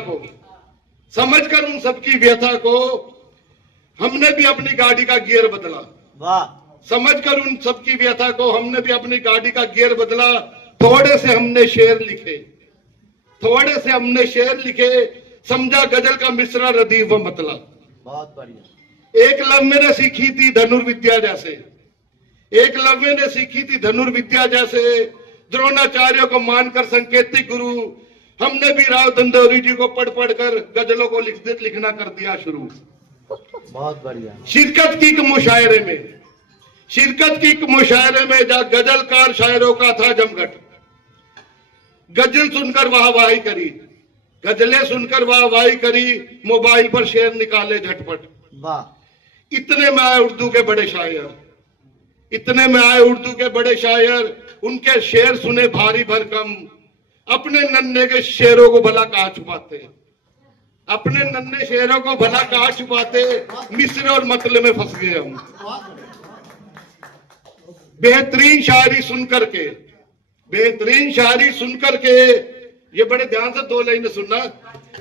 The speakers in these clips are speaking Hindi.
को समझकर उन सबकी व्यथा को हमने भी अपनी गाड़ी का गियर बदला। वाह। समझकर उन सबकी व्यथा को हमने भी अपनी गाड़ी का गियर बदला। थोड़े से हमने शेर लिखे, थोड़े से हमने शेर लिखे, समझा गजल का मिसरा रदीफ व मतला। बहुत बढ़िया। एकलव्य ने सीखी थी धनुर्विद्या जैसे, एकलव्य ने सीखी थी धनुर्विद्या जैसे, द्रोणाचार्य को मानकर संकेतिक गुरु, हमने भी राव दंडौरी जी को पढ़ पढ़ कर गजलों को लिखना कर दिया शुरू। बहुत बढ़िया। शिरकत की एक मुशायरे में, शिरकत की एक मुशायरे में जहाँ गजलकार शायरों का था जमघट, गजल सुनकर वाहवाही करी, गजलें सुनकर वाहवाही करी, मोबाइल पर शेर निकाले झटपट। वाह। इतने में आए उर्दू के बड़े शायर, इतने में आए उर्दू के बड़े शायर, उनके शेर सुने भारी भरकम, अपने नन्हे के शेरों को भला कहाँ छुपाते, अपने नन्हे शेरों को भला कहाँ छुपाते, मिस्र और मतले में फंस गए हम। बेहतरीन शायरी सुनकर के, बेहतरीन शायरी सुनकर के, ये बड़े ध्यान से दो लाइनें सुनना,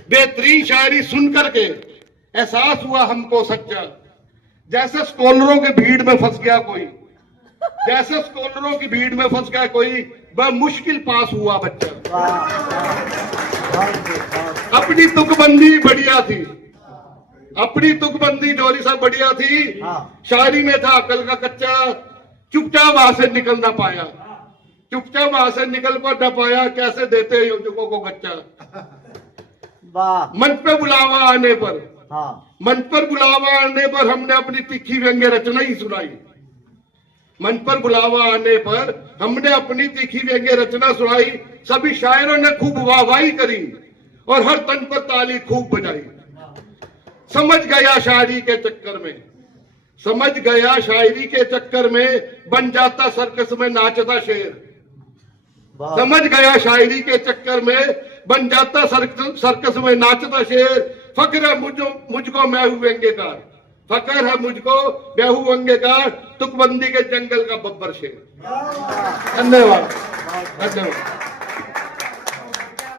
बेहतरीन शायरी सुनकर के एहसास हुआ हमको सच्चा, जैसे स्कॉलरों के भीड़ में फंस गया कोई, जैसे स्कॉलरों की भीड़ में फंस गया कोई, वह मुश्किल पास हुआ बच्चा। अपनी तुकबंदी बढ़िया थी, अपनी तुकबंदी जोरी साहब बढ़िया थी, शायरी में था अकल का कच्चा, चुपचाप वहां से निकल ना पाया, चुपचाप वहां से निकल कर न पाया, कैसे देते युवकों को गच्चा। वाह। मंच पे बुलावा आने पर, हाँ। मंच पर बुलावा आने पर हमने अपनी तीखी व्यंग्य रचना ही सुनाई, मंच पर बुलावा आने पर हमने अपनी तीखी व्यंग्य रचना सुनाई, सभी शायरों ने खूब वाहवाही करी और हर तन पर ताली खूब बजाई। समझ गया शायरी के चक्कर में, समझ गया शायरी के चक्कर में, बन जाता सर्कस में नाचता शेर, समझ गया शायरी के चक्कर में, बन जाता सर्कस में नाचता शेर। फक्र है मुझको मैं हूं व्यंग्यकार, फक्र है मुझको मैं हूं व्यंग्यकार, तुकबंदी के जंगल का बब्बर शेर। धन्यवाद, धन्यवाद।